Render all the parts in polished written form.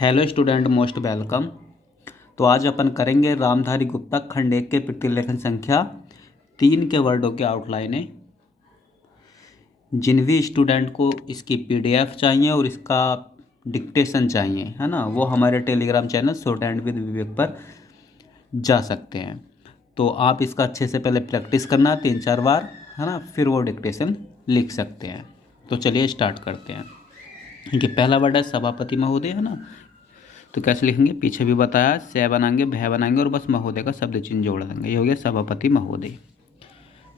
Hello student, most welcome. तो आज अपन करेंगे रामधारी गुप्ता खंड एक के प्रतिलेखन संख्या 3 के वर्डों के आउटलाइनें। जिन भी स्टूडेंट को इसकी पीडीएफ चाहिए और इसका डिक्टेशन चाहिए, है ना, वो हमारे Telegram channel short and with Vivek पर जा सकते हैं। तो आप इसका अच्छे से पहले प्रैक्टिस करना 3-4 बार, है ना, फिर वो डिक्टेशन लिख सकते हैं। तो चलिए स्टार्ट करते हैं। कि पहला वर्ड है सभापति महोदय, है ना। तो कैसे लिखेंगे, पीछे भी बताया, से बनाएंगे, भय बनाएंगे और बस महोदय का शब्द चिन्ह जोड़ देंगे। ये हो गया सभापति महोदय।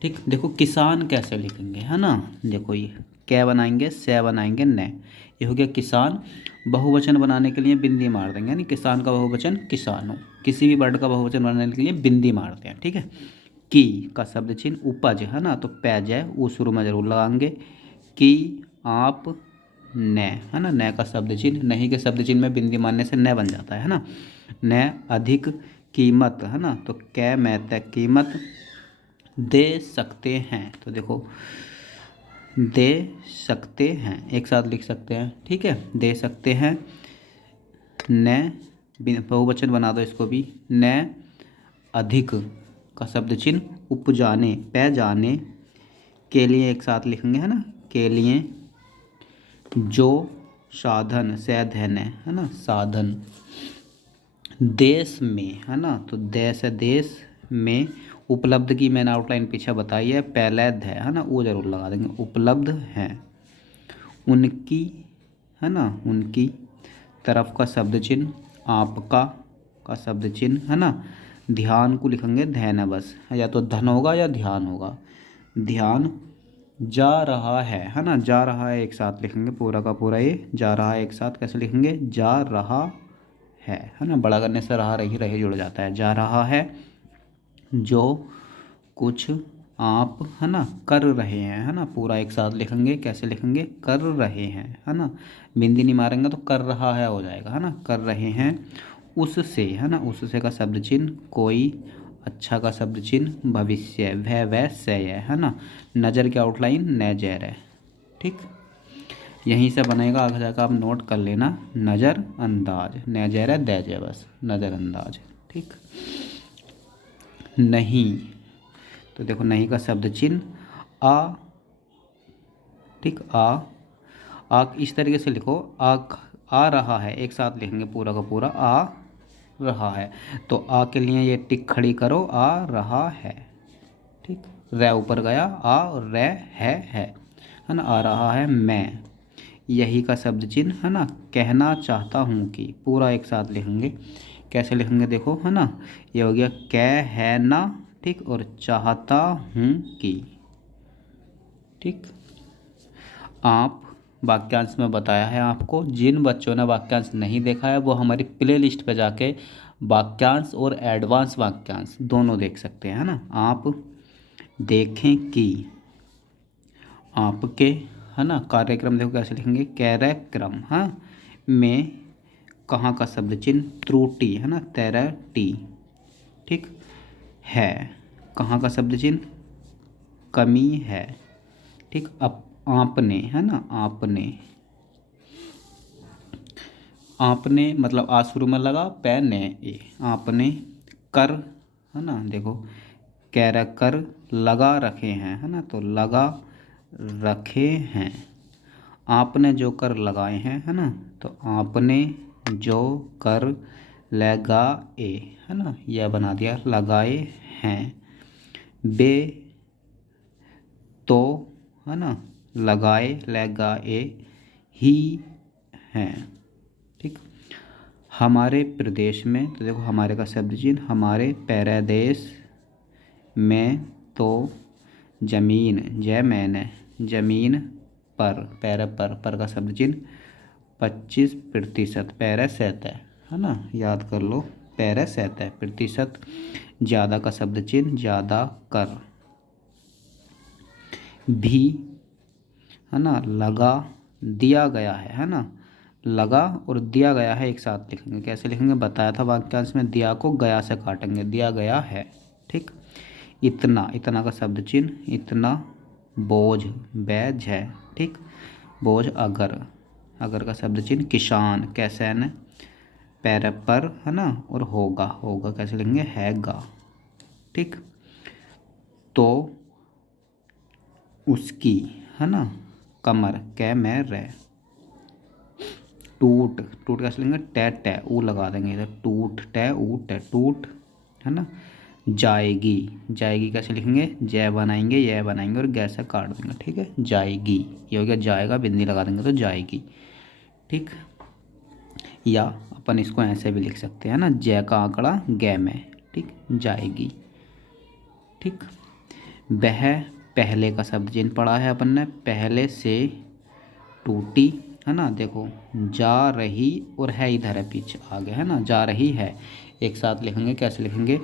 ठीक। देखो किसान कैसे लिखेंगे, है ना। देखो ये कै बनाएंगे, से बनाएंगे, न। ये हो गया किसान। बहुवचन बनाने के लिए बिंदी मार देंगे, यानी किसान का बहुवचन किसानों। किसी भी वर्ड का बहुवचन बनाने के लिए बिंदी मारते हैं, ठीक है। की का शब्द चिन्ह उपज, है ना, तो पैज है, वो शुरू में जरूर लगाएंगे। की, आप, न, है ना। न का शब्द चिन्ह, नहीं के शब्द चिन्ह में बिंदी मारने से न बन जाता है ना। न अधिक कीमत, है ना, तो कै में तय कीमत। दे सकते हैं, तो देखो दे सकते हैं एक साथ लिख सकते हैं, ठीक है। दे सकते हैं। न बहुवचन बना दो इसको भी। न अधिक का शब्द चिन्ह उपजाने, पै जाने के लिए एक साथ लिखेंगे, है ना। के लिए जो साधन, सैधन है ना, साधन। देश में, है ना, तो देश है, देश में। उपलब्ध की मैंने आउटलाइन पीछे बताई है, पैलैद है ना, वो जरूर लगा देंगे, उपलब्ध है। उनकी, है ना, उनकी तरफ का शब्द चिन्ह आपका का शब्द चिन्ह, है ना। ध्यान को लिखेंगे ध्यान है बस, या तो धन होगा या ध्यान होगा। ध्यान जा रहा है ना। जा रहा है एक साथ लिखेंगे, पूरा का पूरा ये जा रहा है एक साथ कैसे लिखेंगे, जा रहा है ना। बड़ा करने से रहा रही जुड़ जाता है। जा रहा है। जो कुछ आप, है ना, कर रहे हैं, है ना, पूरा एक साथ लिखेंगे, कैसे लिखेंगे, कर रहे हैं, है ना। बिंदी नहीं मारेंगे तो कर रहा है हो जाएगा, है ना, कर रहे हैं। उससे, है ना, उससे का शब्द चिन्ह कोई, अच्छा का शब्द चिन्ह भविष्य, वह से है ना। नज़र की आउटलाइन नजर है, ठीक। यहीं से बनेगा, आगे जाकर आप नोट कर लेना। नज़र अंदाज, नजर है दैज है बस, नज़र अंदाज, ठीक। नहीं, तो देखो नहीं का शब्द चिन्ह आ, ठीक। आ इस तरीके से लिखो, आ रहा है एक साथ लिखेंगे, पूरा का पूरा आ रहा है। तो आ के लिए ये टिक खड़ी करो, आ रहा है, ठीक। रै ऊपर गया, आ और रै है ना। आ रहा है मैं, यही का शब्द चिन्ह, है ना। कहना चाहता हूँ कि, पूरा एक साथ लिखेंगे, कैसे लिखेंगे देखो, है ना। ये हो गया कह है ना, ठीक, और चाहता हूँ कि, ठीक। आप वाक्यांश में बताया है आपको। जिन बच्चों ने वाक्यांश नहीं देखा है वो हमारी प्ले लिस्ट पर जाके वाक्यांश और एडवांस वाक्यांश दोनों देख सकते हैं, है ना। आप देखें कि, आपके, है ना। कार्यक्रम देखो कैसे लिखेंगे, कार्यक्रम, हाँ। में कहाँ का शब्द चिन्ह, त्रुटि, है ना, तेरा टी, ठीक। है कहाँ का शब्द चिन्ह, कमी है, ठीक। अब आपने, है ना, आपने मतलब आ शुरू में लगा, पैने ए, आपने कर, है ना, देखो कैरा कर लगा रखे हैं, है ना, तो लगा रखे हैं। आपने जो कर लगाए हैं, है ना, तो आपने जो कर लगाए, है ना, यह बना दिया, लगाए हैं। बे तो, है ना, लगाए ही हैं, ठीक। हमारे प्रदेश में, तो देखो हमारे का शब्द चिन्ह, हमारे प्रदेश में तो जमीन, जय मैंने, जमीन पर, पैर पर का शब्द चिन्ह 25%, पैर सहता है ना, याद कर लो, पैर सहता है प्रतिशत। ज़्यादा का शब्द चिन्ह ज़्यादा कर। भी, है ना, लगा दिया गया है ना। लगा और दिया गया है एक साथ लिखेंगे, कैसे लिखेंगे, बताया था वाक्यांश में, दिया को गया से काटेंगे, दिया गया है, ठीक। इतना, इतना का शब्द चिन्ह इतना। बोझ, बैज है, ठीक। बोझ अगर, अगर का शब्द चिन्ह किसान, कैसे न, पैर पर, है ना, और होगा, होगा कैसे लिखेंगे, हैगा। ठीक, तो उसकी, है ना, कमर, कै में रे। टूट, टूट कैसे लेंगे, टे टे ऊ लगा देंगे इधर, टूट टे ऊ टे, टूट, है ना। जाएगी, जाएगी कैसे लिखेंगे, जय बनाएंगे, यह बनाएंगे और गै से काट देंगे। ठीक है, जाएगी, ये हो गया जाएगा, बिंदी लगा देंगे तो जाएगी। ठीक, या अपन इसको ऐसे भी लिख सकते हैं ना, जय का आंकड़ा गै में। ठीक, जाएगी। ठीक, वह, पहले का शब्द चिन्ह पढ़ा है अपन ने, पहले से टूटी, है ना। देखो जा रही और है इधर है पीछे आगे, है ना, जा रही है, एक साथ लिखेंगे, कैसे लिखेंगे,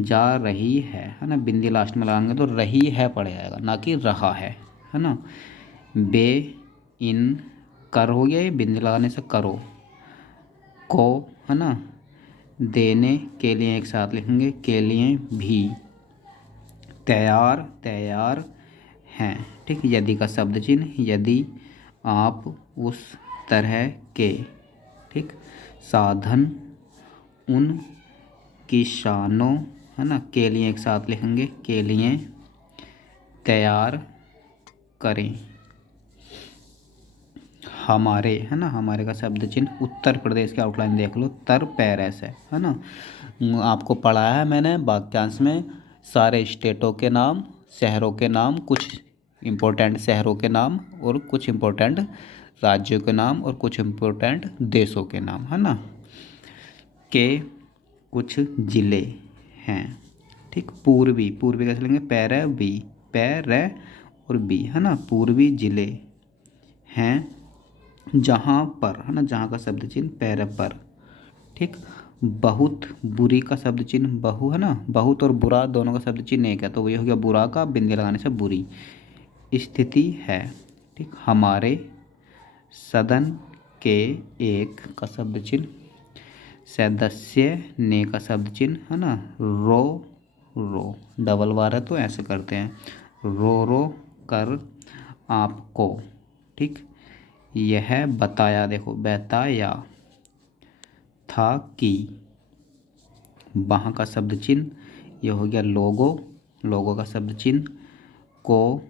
जा रही है ना, बिंदी लास्ट में लगाएंगे तो रही है पड़ जाएगा, ना कि रहा है ना। बे इन कर हो गया, ये बिंदी लगाने से करो, को, है ना, देने के लिए एक साथ लिखेंगे, के लिए भी, तैयार, तैयार हैं। ठीक, यदि का शब्द चिन्ह, यदि आप उस तरह के, ठीक, साधन उन किसानों, है ना, के लिए एक साथ लिखेंगे, के लिए तैयार करें। हमारे, है ना, हमारे का शब्द चिन्ह, उत्तर प्रदेश की आउटलाइन देख लो, तर पैरस है ना। आपको पढ़ाया है मैंने वाक्यांश में सारे स्टेटों के नाम, शहरों के नाम, कुछ इम्पोर्टेंट शहरों के नाम और कुछ इम्पोर्टेंट राज्यों के नाम और कुछ इम्पोर्टेंट देशों के नाम, है ना, के कुछ जिले हैं। ठीक, पूर्वी, पूर्वी कैसे लेंगे, पैर बी, पैर और बी, है ना, पूर्वी जिले हैं जहाँ पर, है ना, जहाँ का शब्द चिन्ह पैर पर। ठीक, बहुत, बुरी का शब्द चिन्ह बहु, है ना, बहुत और बुरा दोनों का शब्द चिन्ह एक है, तो वही हो गया बुरा का, बिंदी लगाने से बुरी। स्थिति है। ठीक, हमारे सदन के एक का शब्द चिन्ह, सदस्य ने का शब्द चिन्ह, है ना, रो, रो डबल बार है तो ऐसे करते हैं, रो रो कर आपको। ठीक, यह बताया, देखो बताया था कि, वहाँ का शब्द चिन्ह, यह हो गया लोगो, लोगो का शब्द चिन्ह, को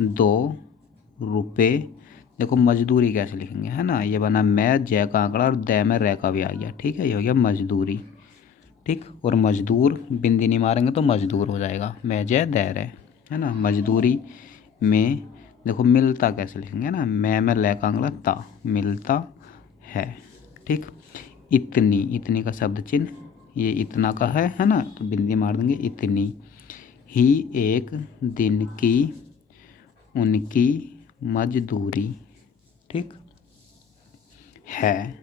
2 रुपये। देखो मजदूरी कैसे लिखेंगे, है ना, ये बना मैं, जय का आंकड़ा और दै में रै का भी आ गया। ठीक है, ये हो गया मजदूरी। ठीक, और मजदूर बिंदी नहीं मारेंगे तो मजदूर हो जाएगा, मैं जय दै रै, है ना। मजदूरी में देखो मिलता कैसे लिखेंगे ना, मैं में लै का आंकड़ा ता, मिलता है। ठीक, इतनी, इतनी का शब्द चिन्ह, ये इतना का है ना, तो बिंदी मार देंगे, इतनी ही एक दिन की उनकी मजदूरी। ठीक है,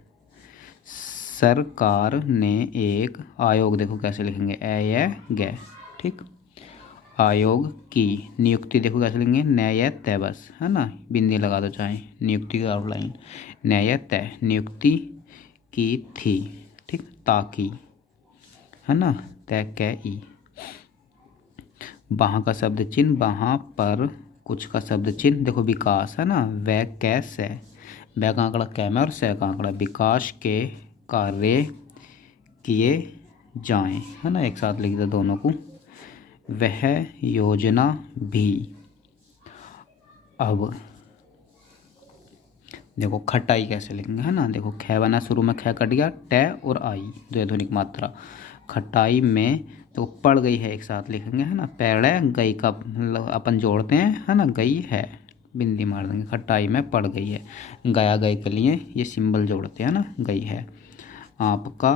सरकार ने एक आयोग, देखो कैसे लिखेंगे, ए गे। ठीक, आयोग की नियुक्ति, देखो कैसे लिखेंगे, न्याय तय, बस, है ना, बिंदी लगा दो चाहे, नियुक्ति का आउटलाइन, न्याय तय, नियुक्ति की थी। ठीक, ताकि, है ना, तय कै ई, वहाँ का शब्द चिन्ह, वहाँ पर कुछ का शब्द चिन्ह, देखो विकास, है ना, वह कैसे, वह का आंकड़ा कै में और सह का आंकड़ा, विकास के कार्य किए जाएं, है ना, एक साथ लिख दो दोनों को। वह योजना भी, अब देखो खटाई कैसे लिखेंगे, है ना, देखो ख बना, शुरू में ख कट गया, टे और आई द्विध्वनिक मात्रा, खटाई में तो पड़ गई है एक साथ लिखेंगे, है ना, पैड़ गई का अपन जोड़ते हैं, है ना, गई है, बिंदी मार देंगे, खटाई में पड़ गई है, गया गई के लिए ये सिंबल जोड़ते हैं ना, गई है। आपका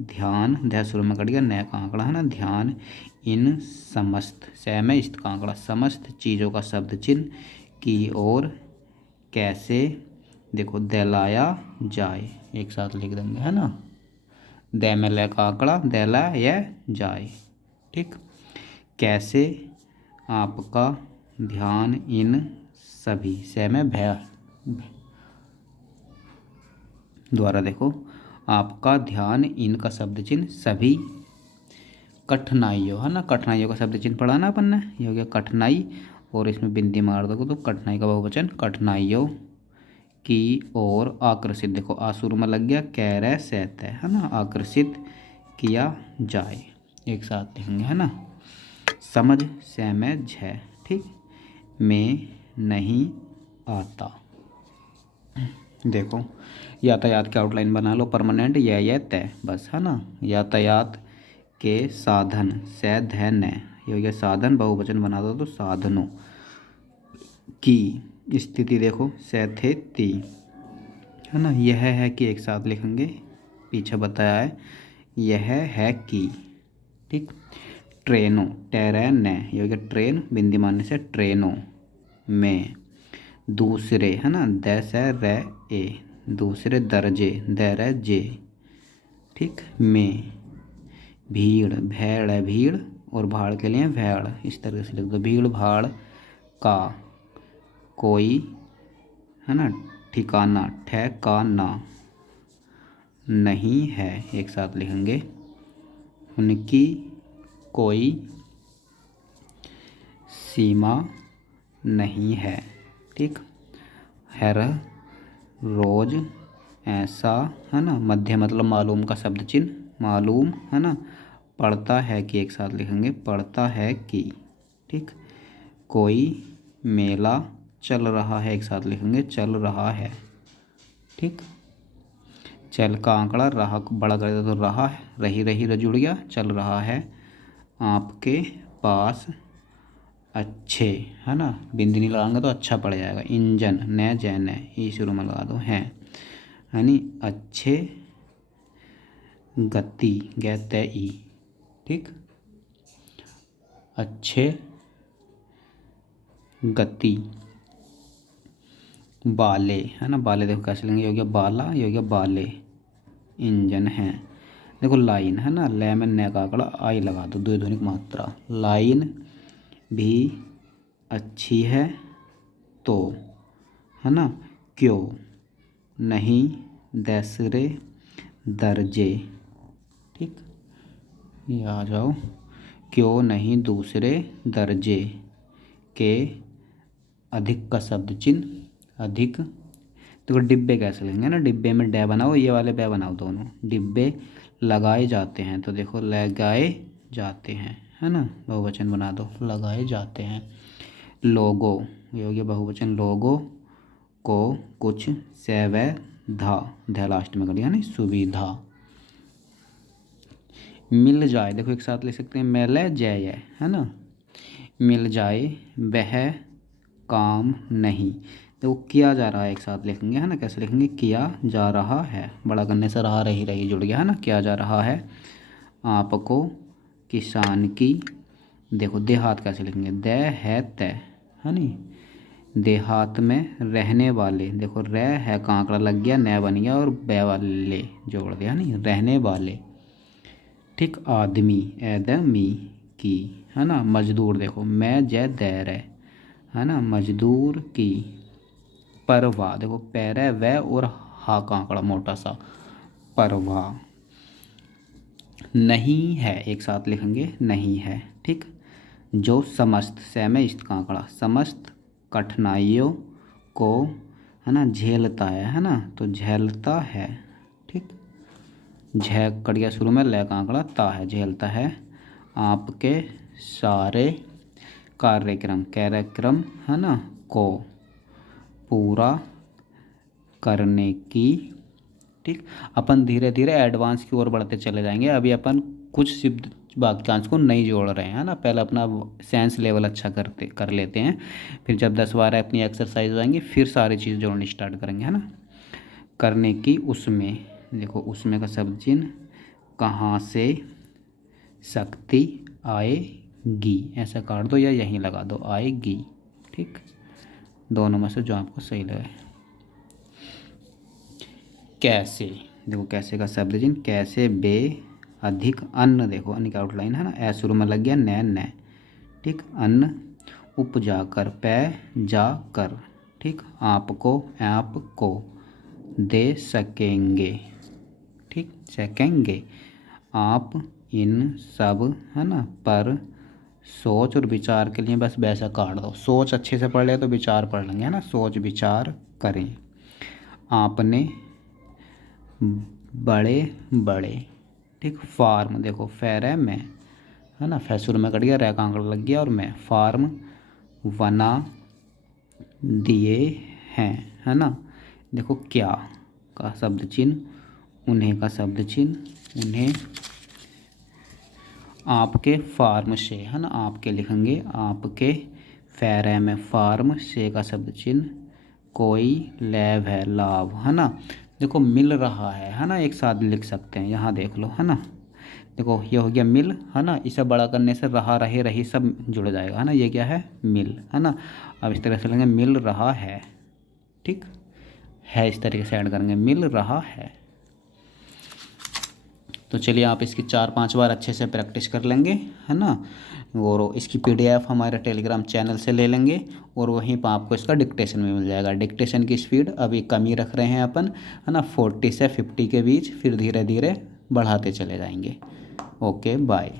ध्यान, ध्यान शुरू में कट गया, नया का आंकड़ा, है ना, ध्यान इन समस्त, सह में इस्त का आंकड़ा, समस्त चीज़ों का शब्द चिन्ह की ओर कैसे, देखो दिलाया जाए, एक साथ लिख देंगे, है ना, दै में लै का आंकड़ा, दिला या जाए। ठीक, कैसे आपका ध्यान इन सभी, सह में भय द्वारा, देखो आपका ध्यान इन का शब्द चिन्ह सभी कठिनाइयों, है ना, कठिनाइयों का शब्द चिन्ह पढ़ा ना अपन ने, ये हो गया कठिनाई, और इसमें बिंदी मार दो तो कठिनाई का बहुवचन, कठिनाइयों की ओर आकर्षित, देखो आसुर में लग गया, कह रहे सहते है ना, आकर्षित किया जाए, एक साथ लिखेंगे है ना। समझ से में झ, ठीक, में नहीं आता। देखो यातायात के आउटलाइन बना लो, परमानेंट यह तय, बस है ना। यातायात के साधन से ध न, ये हो गया साधन, बहुवचन बना दो तो साधनों की स्थिति, देखो से थे ती, है ना। यह है कि एक साथ लिखेंगे, पीछे बताया है, यह है कि, ठीक। ट्रेनों ट्रेन, ये हो गया ट्रेन, बिंदी मानने से ट्रेनों में, दूसरे है ना, द से रे ए, दूसरे दर्जे दर जे, ठीक, में, भीड़ भेड़ है भीड़, और भाड़ के लिए भेड़, इस तरह से लिख दो, भीड़ भाड़ का कोई, है ना, ठिकाना ठिकाना नहीं है, एक साथ लिखेंगे, उनकी कोई सीमा नहीं है, ठीक। हर रोज ऐसा, है ना, मध्य मतलब मालूम का शब्द चिन्ह, मालूम है ना, पड़ता है कि, एक साथ लिखेंगे, पड़ता है कि, ठीक। कोई मेला चल रहा है, एक साथ लिखेंगे, चल रहा है, ठीक। चल का आंकड़ा रहा बड़ा कर दे तो रहा है, रही रही जुड़ गया, चल रहा है आपके पास अच्छे, है ना, बिंदी नहीं लगाएंगे तो अच्छा पड़ जाएगा, इंजन न जैन ई शुरू में लगा दो, हैं, यानी अच्छे गति गैते ई, ठीक, अच्छे गति बाले, है ना, बाले देखो कैसे लेंगे, ये हो गया बाला, ये हो गया बाले, इंजन है। देखो लाइन है ना, ले में न का आंकड़ा आई लगा दो, द्विध्वनिक मात्रा, लाइन भी अच्छी है तो, है ना, क्यों नहीं दूसरे दर्जे, ठीक, ये आ जाओ, क्यों नहीं दूसरे दर्जे के, अधिक का शब्द चिन्ह, अधिक, तो डिब्बे कैसे लेंगे ना, डिब्बे में डे बनाओ, ये वाले बे बनाओ, दोनों डिब्बे लगाए जाते हैं, तो देखो लगाए जाते हैं, है ना, बहुवचन बना दो, लगाए जाते हैं। लोगो, ये हो गया बहुवचन, लोगों को कुछ सुविधा, ध लास्ट में कर दिया ना, सुविधा मिल जाए, देखो एक साथ ले सकते हैं, मिल जाए, है ना, मिल जाए, वह काम नहीं, देखो किया जा रहा है, एक साथ लिखेंगे, है ना, कैसे लिखेंगे, किया जा रहा है, बड़ा करने से रहा रही रही जुड़ गया, है ना, किया जा रहा है आपको किसान की, देखो देहात कैसे लिखेंगे, दे है तय, है नी, देहात में रहने वाले, देखो रह है का आंकड़ा लग गया, न बन गया, और बे वाले जोड़ दिया, नहीं, रहने वाले, ठीक। आदमी एदमी की, है ना, मजदूर, देखो मैं जय दैर है ना, मजदूर की परवाह, देखो पैर वह और हा का आंकड़ा मोटा सा, परवाह नहीं है, एक साथ लिखेंगे, नहीं है, ठीक। जो समस्त से में इस का आंकड़ा, समस्त कठिनाइयों को, है ना, झेलता है ना, तो झेलता है, ठीक। झ कड़िया शुरू में, ल का आंकड़ा ता है, झेलता है आपके सारे कार्यक्रम, है ना, को पूरा करने की, ठीक। अपन धीरे धीरे एडवांस की ओर बढ़ते चले जाएंगे, अभी अपन कुछ शब्द वाक्यांश को नहीं जोड़ रहे हैं, है ना, पहले अपना सेंस लेवल अच्छा कर लेते हैं, फिर जब 10 बार अपनी एक्सरसाइज हो जाएंगी, फिर सारी चीज़ जोड़नी स्टार्ट करेंगे, है ना। करने की, उसमें, देखो उसमें का शब्द चिन्ह, कहाँ से शक्ति आएगी, ऐसा काट दो या यहीं लगा दो, आएगी, ठीक, दोनों में से जो आपको सही लगे। कैसे, देखो कैसे का शब्द चिन्ह, कैसे बे अधिक अन्न, देखो अन्न की आउटलाइन है ना, ऐ शुरू में लग गया, न, ठीक, अन्न उपजा कर, पै जा कर, ठीक, आपको दे सकेंगे, ठीक, सकेंगे आप इन सब, है ना, पर सोच और विचार के लिए बस वैसा काट दो, सोच अच्छे से पढ़ ले तो विचार पढ़ लेंगे, है ना, सोच विचार करें, आपने बड़े बड़े, ठीक। फार्म, देखो फैर है मैं, है ना, फैसुर में कट गया, रह का आंकड़ा लग गया और मैं, फार्म बना दिए हैं, है ना। देखो क्या का शब्द चिन्ह, उन्हें का शब्द चिन्ह, उन्हें आपके फार्म से, है ना, आपके लिखेंगे आपके, फैर है में फार्म से का शब्द चिन्ह, कोई लैब है लाभ, है ना। देखो मिल रहा है ना, एक साथ लिख सकते हैं, यहाँ देख लो, है ना। देखो ये हो गया मिल, है ना, इसे बड़ा करने से रहा रहे रही सब जुड़ जाएगा, है ना। ये क्या है, मिल, है ना। अब इस तरह से लेंगे मिल रहा है, ठीक है, इस तरीके से ऐड करेंगे मिल रहा है। तो चलिए आप इसकी 4-5 बार अच्छे से प्रैक्टिस कर लेंगे, है ना। और इसकी पीडीएफ हमारे टेलीग्राम चैनल से ले लेंगे और वहीं पर आपको इसका डिक्टेशन में मिल जाएगा। डिक्टेशन की स्पीड अभी कम ही रख रहे हैं अपन, है ना, 40 से 50 के बीच, फिर धीरे धीरे बढ़ाते चले जाएंगे। Okay bye.